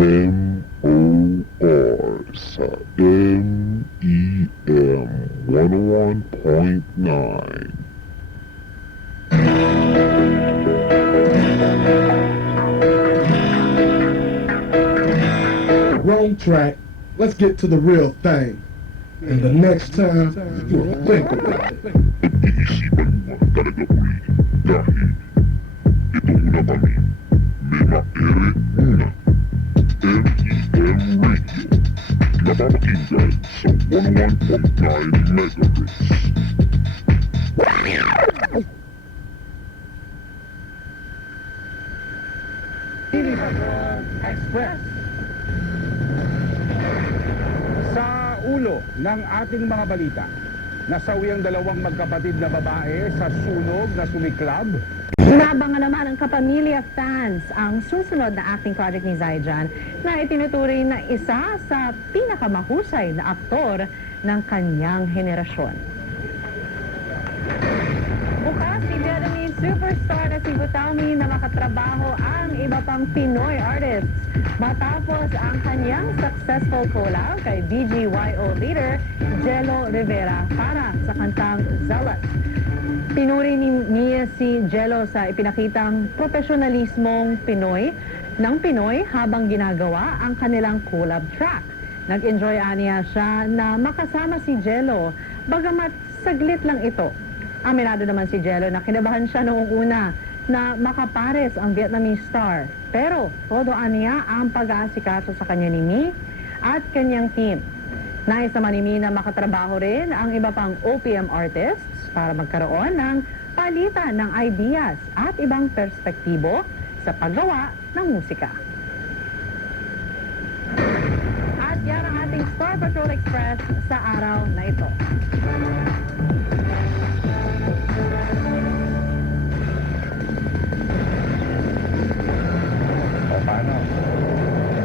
M.O.R. sa M.E.M. 101.9. Wrong track. Let's get to the real thing. And the next time, you'll think about it. Pag-iisipan mo talaga uli dahil ito muna kami. Mema Ere muna. M.E.M. Radio. Napapakinggan sa 101.9 MHz. Express. Sa ulo ng ating mga balita, nasawi ang dalawang magkapatid na babae sa sunog na sumiklab. Inabangan naman ng kapamilya fans ang susunod na acting project ni Zaijan na itinuturing na isa sa pinakamahusay na aktor ng kanyang henerasyon. Bukas, i-Vietnamese superstar na si Butami na makatrabaho ang iba pang Pinoy artists matapos ang kanyang successful collab kay BGYO leader Jello Rivera para sa kantang Zealot. Pinuri niya si Jello sa ipinakitang profesionalismong Pinoy ng Pinoy habang ginagawa ang kanilang collab track. Nag-enjoy aniya siya na makasama si Jello, bagamat saglit lang ito. Aminado naman si Jello na kinabahan siya noong una na makapares ang Vietnamese star. Pero todo aniya ang pag-aasikaso sa kanya ni Mi at kanyang team. Nais naman ni Mi na makatrabaho rin ang iba pang OPM artists para magkaroon ng palitan ng ideas at ibang perspektibo sa paggawa ng musika. At yan ang ating Star Patrol Express sa araw na ito. O paano?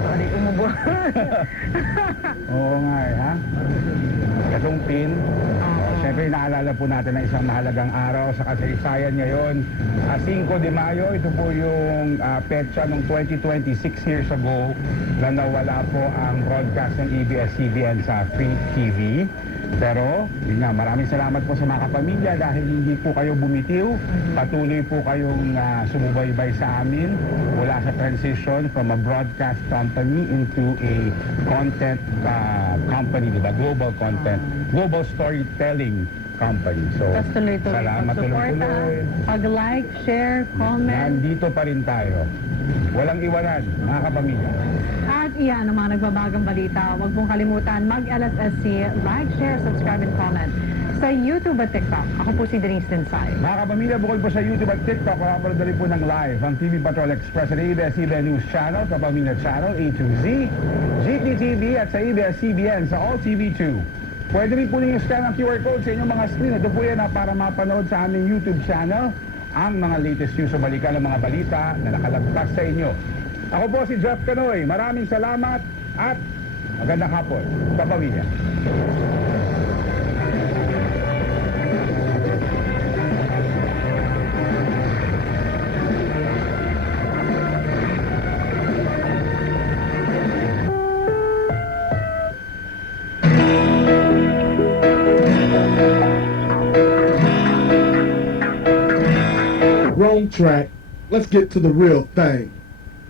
Sorry, umubo. Oo nga ha? Katong pin. Siyempre, naalala po natin na isang mahalagang araw sa kasaysayan ngayon. 5 de Mayo, ito po yung petsa ng 2026 years ago na nawala po ang broadcast ng ABS-CBN sa Free TV. Pero, yun nga, maraming salamat po sa mga kapamilya dahil hindi po kayo bumitiw. Patuloy po kayong sumubaybay sa amin mula sa transition from a broadcast company into a content company, diba? Global content, global storytelling company. So, Tapos tuloy-tuloy salamat pag-suporta, tuloy-tuloy. pag-like, share, comment. Nandito pa rin tayo. Walang iwanan, mga kapamilya. At iyan ang mga nagbabagang balita. Huwag pong kalimutan mag-LSSC, like, share, subscribe, and comment sa YouTube at TikTok. Ako po si Denise Tensay. Mga kapamilya, bukod po sa YouTube at TikTok, makapanood na rin po ng live ang TV Patrol Express at ABS-CBN News Channel, Kapamilya Channel, A to Z, GTTV at sa ABS-CBN sa All TV2. Pwede rin po ninyo scan ang QR code sa inyong mga screen. Ito po yan para mapanood sa aming YouTube channel ang mga latest news o balikan ng mga balita na nakalagpas sa inyo. Ako po si Jeff Canoy. Maraming salamat at magandang hapon, kapamilya. Wrong track. Let's get to the real thing.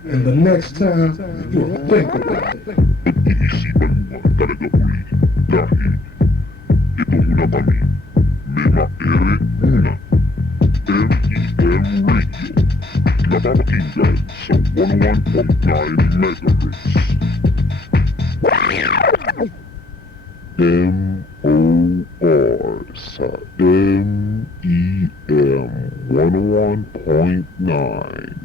And the next time, you'll think about it. Pag-iisipan mo talaga uli dahil ito muna kami. Mema Ere muna. M.E.M. Radio. Napapakinggan sa 101.9 MHz. M.O.R. sa M.E.M. 101.9.